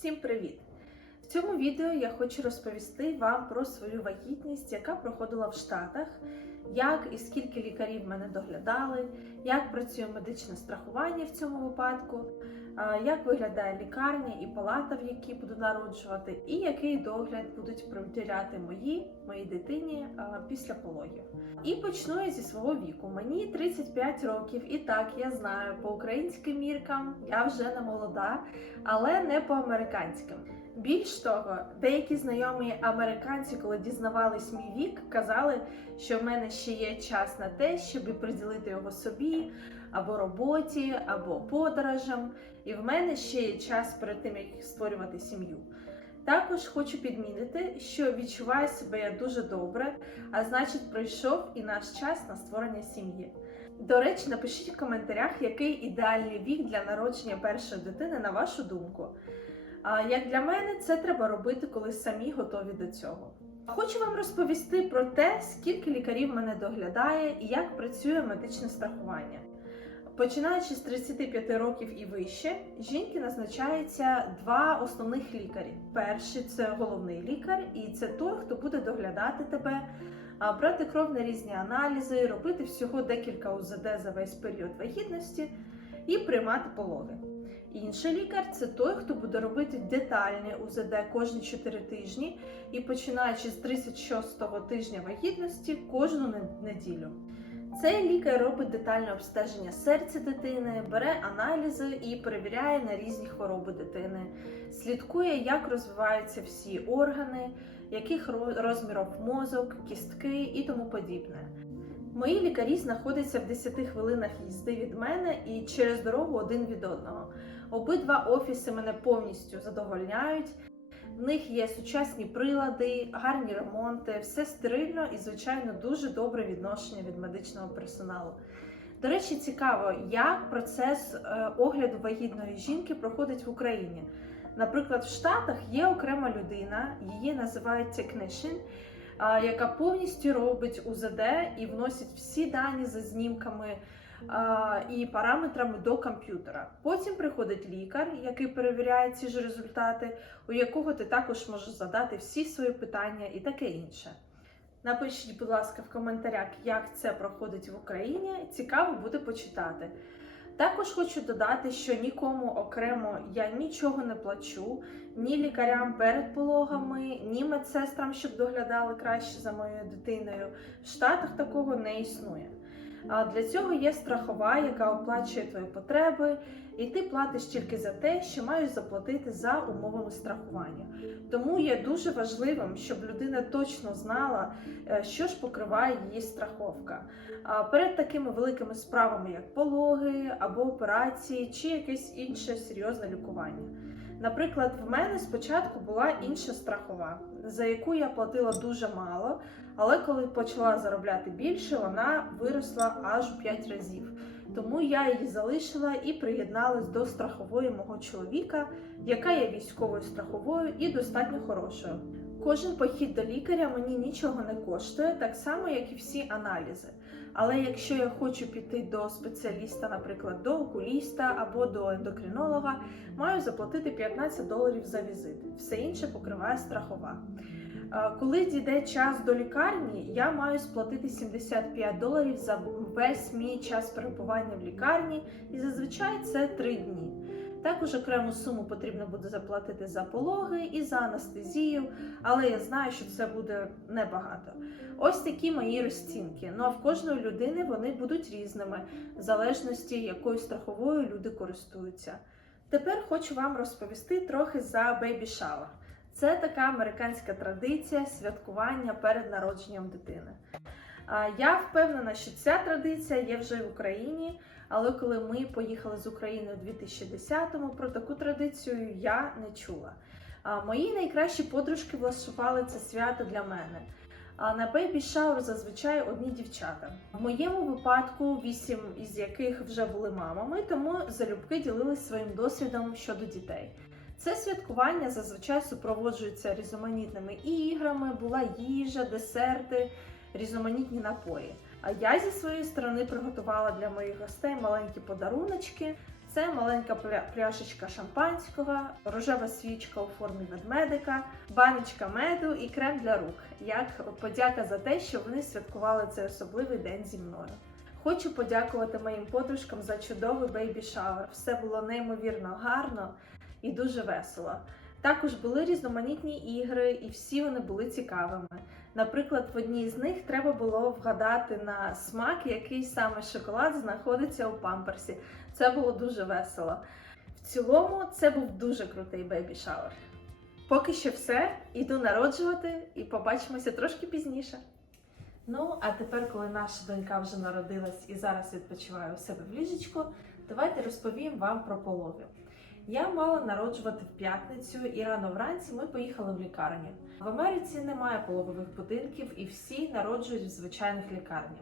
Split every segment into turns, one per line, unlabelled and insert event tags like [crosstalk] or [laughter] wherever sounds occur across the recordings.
Всім привіт! В цьому відео я хочу розповісти вам про свою вагітність, яка проходила в Штатах, як і скільки лікарів мене доглядали, як працює медичне страхування в цьому випадку, як виглядає лікарня і палата, в якій буду народжувати, і який догляд будуть приділяти мої, моїй дитині після пологів. І почну я зі свого віку. Мені 35 років, і так я знаю по українським міркам я вже не молода, але не по американським. Більш того, деякі знайомі американці, коли дізнавались мій вік, казали, що в мене ще є час на те, щоб приділити його собі, або роботі, або подорожам. І в мене ще є час перед тим, як створювати сім'ю. Також хочу підмінити, що відчуваю себе я дуже добре, а значить, прийшов і наш час на створення сім'ї. До речі, напишіть в коментарях, який ідеальний вік для народження першої дитини, на вашу думку. А як для мене, це треба робити, коли самі готові до цього. Хочу вам розповісти про те, скільки лікарів мене доглядає і як працює медичне страхування. Починаючи з 35 років і вище, жінки назначається два основних лікарі. Перший це головний лікар, і це той, хто буде доглядати тебе, брати кров на різні аналізи, робити всього декілька УЗД за весь період вагітності і приймати пологи. Інший лікар це той, хто буде робити детальне УЗД кожні 4 тижні і починаючи з 36-го тижня вагітності кожну неділю. Цей лікар робить детальне обстеження серця дитини, бере аналізи і перевіряє на різні хвороби дитини, слідкує, як розвиваються всі органи, яких ро- розмірів мозок, кістки і тому подібне. Мої лікарі знаходяться в 10 хвилинах їзди від мене і через дорогу один від одного. Обидва офіси мене повністю задовольняють. В них є сучасні прилади, гарні ремонти, все стерильно і, звичайно, дуже добре відношення від медичного персоналу. До речі, цікаво, як процес е, огляду вагітної жінки проходить в Україні. Наприклад, в Штатах є окрема людина, її називають technician, яка повністю робить УЗД і вносить всі дані за знімками і параметрами до комп'ютера. Потім приходить лікар, який перевіряє ці ж результати, у якого ти також можеш задати всі свої питання і таке інше. Напишіть, будь ласка, в коментарях, як це проходить в Україні. Цікаво буде почитати. Також хочу додати, що нікому окремо я нічого не плачу, ні лікарям перед пологами, ні медсестрам, щоб доглядали краще за моєю дитиною. В Штатах такого не існує. А для цього є страхова, яка оплачує твої потреби, і ти платиш тільки за те, що маєш заплатити за умовами страхування. Тому є дуже важливим, щоб людина точно знала, е, що ж покриває її страховка. Перед такими великими справами, як пологи або операції, чи якесь інше серйозне лікування. Наприклад, в мене спочатку була інша страхова, за яку я платила дуже мало, але коли почала заробляти більше, вона виросла аж у 5 разів. Тому я її залишила і приєдналась до страхової мого чоловіка, яка є військовою страховою і достатньо хорошою. Кожен похід до лікаря мені нічого не коштує, так само як і всі аналізи. Але якщо я хочу піти до спеціаліста, наприклад, до окуліста або до ендокринолога, маю заплатити 15 доларів за візит. Все інше покриває страхова. Е, Коли дійде час до лікарні, я маю сплатити 75 доларів за весь мій час перебування в лікарні, і зазвичай це 3 дні. Також окрему суму потрібно буде заплатити за пологи і за анестезію, але я знаю, що це буде небагато. Ось такі мої розцінки. Ну а в кожної людини вони будуть різними, в залежності якою страховою люди користуються. Тепер хочу вам розповісти трохи за Baby Shower. Це така американська традиція святкування перед народженням дитини. Я впевнена, що ця традиція є вже в Україні, але коли ми поїхали з України у 2010-му, про таку традицію я не чула. Мої найкращі подружки влаштували це свято для мене. А на бейбі шаур зазвичай одні дівчата. В моєму випадку вісім із яких вже були мамами, тому залюбки ділились своїм досвідом щодо дітей. Це святкування зазвичай супроводжується різноманітними іграми, була їжа, десерти, різноманітні напої. А я зі своєї сторони приготувала для моїх гостей маленькі подаруночки. Це маленька пля- пляшечка шампанського, рожева свічка у формі ведмедика, баночка меду і крем для рук, як подяка за те, що вони святкували цей особливий день зі мною. Хочу подякувати моїм подружкам за чудовий бейбі шауер. Все було неймовірно гарно і дуже весело. Також були різноманітні ігри, і всі вони були цікавими. Наприклад, в одній з них треба було вгадати на смак, який саме шоколад знаходиться у памперсі. Це було дуже весело. В цілому, це був дуже крутий бейбі шауер. Поки що все, іду народжувати і побачимося трошки пізніше. Ну, а тепер, коли наша донька вже народилась і зараз відпочиває у себе в ліжечку, давайте розповім вам про пологи. Я мала народжувати в п'ятницю, і рано вранці ми поїхали в лікарню. В Америці немає пологових будинків, і всі народжують в звичайних лікарнях.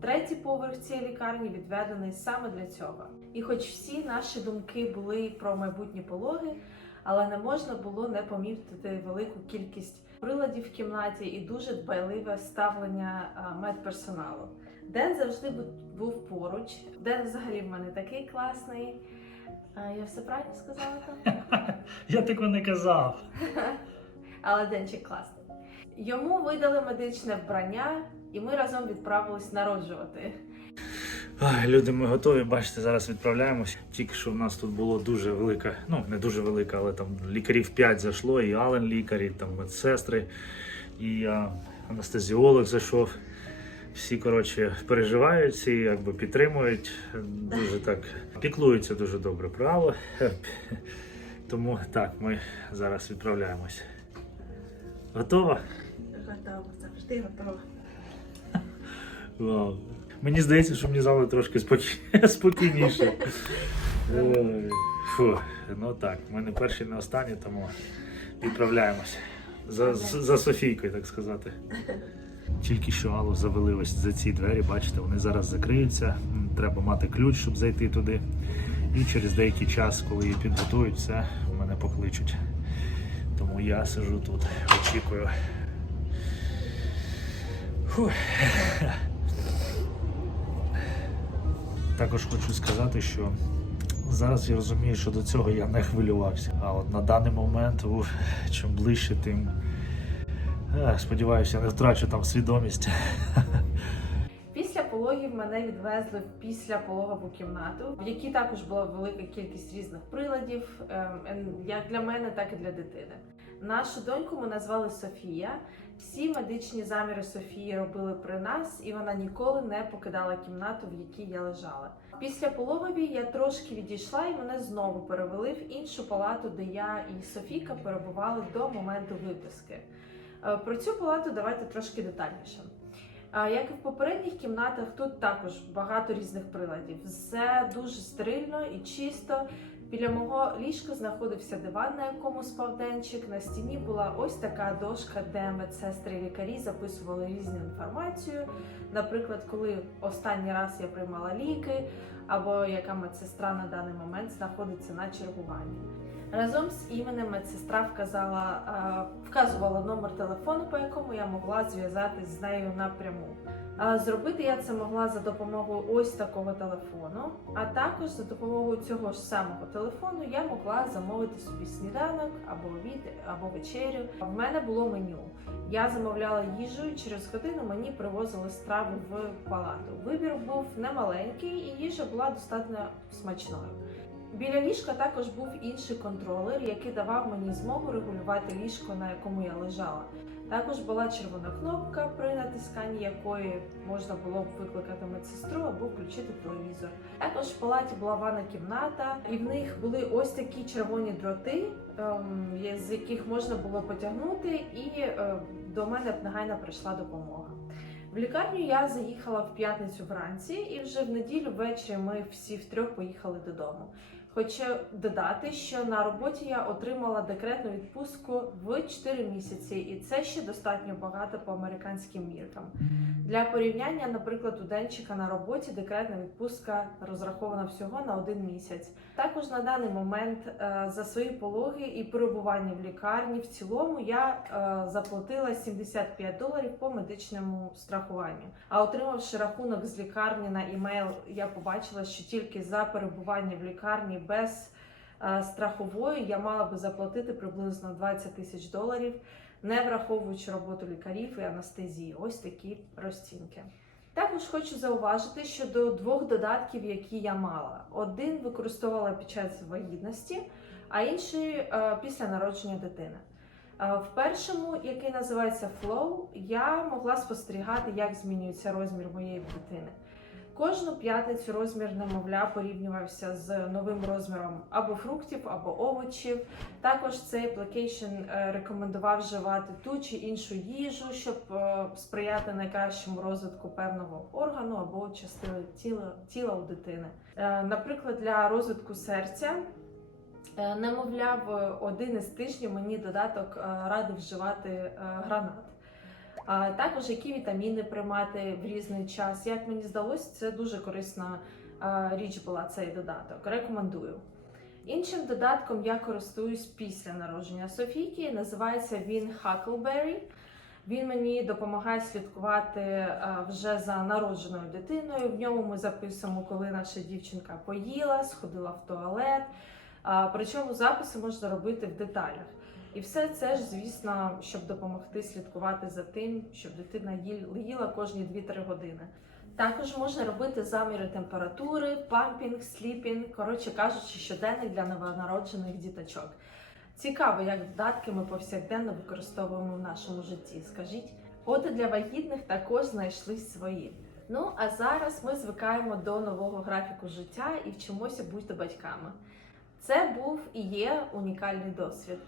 Третій поверх цієї лікарні відведений саме для цього. І хоч всі наші думки були про майбутні пологи, але не можна було не помітити велику кількість приладів в кімнаті і дуже дбайливе ставлення медперсоналу. Ден завжди бу- був поруч. Ден взагалі в мене такий класний. А, Я все правильно сказала там? [laughs]
Я так не казав. [laughs]
Але Денчик класний. Йому видали медичне вбрання, і ми разом відправились народжувати.
Ай, люди, ми готові. Бачите, зараз відправляємось. Тільки що в нас тут було дуже велика, ну не дуже велика, але там лікарів 5 зайшло, і Ален лікар, і там медсестри, і а, анестезіолог зайшов. Всі коротше переживають, всі якби підтримують, дуже так піклуються дуже добре право. Тому так, ми зараз відправляємось. Готова?
Готово, завжди готова.
Вау. Мені здається, що мені зали трошки спокій... [laughs] спокійніше. Ой, Фу. Ну так, ми не перші, не останні, тому відправляємось. За, за Софійкою, так сказати. Тільки що Аллу завели ось за ці двері, бачите, вони зараз закриються. Треба мати ключ, щоб зайти туди. І через деякий час, коли її підготують, все, мене покличуть. Тому я сижу тут, очікую. Фу. Також хочу сказати, що зараз я розумію, що до цього я не хвилювався. А от на даний момент, уф, чим ближче, тим сподіваюся, не втрачу там свідомість.
Після пологів мене відвезли в післяпологову кімнату, в якій також була велика кількість різних приладів, ем, як для мене, так і для дитини. Нашу доньку ми назвали Софія. Всі медичні заміри Софії робили при нас, і вона ніколи не покидала кімнату, в якій я лежала. Після пологові я трошки відійшла, і мене знову перевели в іншу палату, де я і Софійка перебували до моменту виписки. Е, Про цю палату давайте трошки детальніше. Як і в попередніх кімнатах, тут також багато різних приладів. Все дуже стерильно і чисто. Біля мого ліжка знаходився диван, на якому спав денчик. На стіні була ось така дошка, де медсестри лікарі записували різну інформацію. Наприклад, коли останній раз я приймала ліки, або яка медсестра на даний момент знаходиться на чергуванні. Разом з іменем медсестра вказала, е, вказувала номер телефону, по якому я могла зв'язатись з нею напряму. Зробити я це могла за допомогою ось такого телефону, а також за допомогою цього ж самого телефону я могла замовити собі сніданок або обід, або вечерю. В мене було меню. Я замовляла їжу, і через годину мені привозили страви в палату. Вибір був немаленький, і їжа була достатньо смачною. Біля ліжка також був інший контролер, який давав мені змогу регулювати ліжко, на якому я лежала. Також була червона кнопка, при натисканні якої можна було б викликати медсестру або включити телевізор. Також в палаті була ванна кімната, і в них були ось такі червоні дроти, ем, з яких можна було потягнути, і е, до мене негайно прийшла допомога. В лікарню я заїхала в п'ятницю вранці, і вже в неділю ввечері ми всі втрьох поїхали додому. Хочу додати, що на роботі я отримала декретну відпустку в 4 місяці, і це ще достатньо багато по американським міркам. Для порівняння, наприклад, у денчика на роботі декретна відпустка розрахована всього на один місяць. Також на даний момент е, за свої пологи і перебування в лікарні в цілому я е, заплатила 75 доларів по медичному страхуванню. А отримавши рахунок з лікарні на імейл, я побачила, що тільки за перебування в лікарні без е, страхової я мала би заплатити приблизно 20 тисяч доларів, не враховуючи роботу лікарів і анестезії. Ось такі розцінки. Також хочу зауважити щодо двох додатків, які я мала. Один використовувала під час вагітності, а інший е, після народження дитини. Е, В першому, який називається Flow, я могла спостерігати, як змінюється розмір моєї дитини. Кожну п'ятницю розмір немовля порівнювався з новим розміром або фруктів, або овочів. Також цей аплікейшн рекомендував вживати ту чи іншу їжу, щоб е, сприяти найкращому розвитку певного органу або частини тіла, тіла у дитини. Е, Наприклад, для розвитку серця. е, Немовля в один із тижнів мені додаток радив вживати гранат. Також які вітаміни приймати в різний час. Як мені здалося, це дуже корисна річ була цей додаток. Рекомендую. Іншим додатком я користуюсь після народження Софійки. Називається він Huckleberry. Він мені допомагає слідкувати вже за народженою дитиною. В ньому ми записуємо, коли наша дівчинка поїла, сходила в туалет. Причому записи можна робити в деталях. І все це ж, звісно, щоб допомогти слідкувати за тим, щоб дитина їла кожні 2-3 години. Також можна робити заміри температури, пампінг, сліпінг, коротше кажучи, щоденник для новонароджених діточок. Цікаво, як додатки ми повсякденно використовуємо в нашому житті. Скажіть, от для вагітних також знайшлись свої. Ну а зараз ми звикаємо до нового графіку життя і вчимося бути батьками. Це був і є унікальний досвід.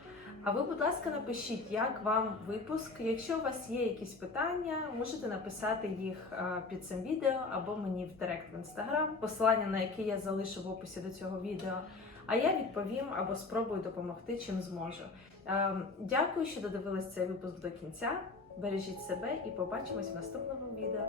А ви, будь ласка, напишіть, як вам випуск. Якщо у вас є якісь питання, можете написати їх е, під цим відео або мені в директ в інстаграм, посилання на яке я залишу в описі до цього відео. А я відповім або спробую допомогти, чим зможу. Е, Дякую, що додивились цей випуск до кінця. Бережіть себе і побачимось в наступному відео.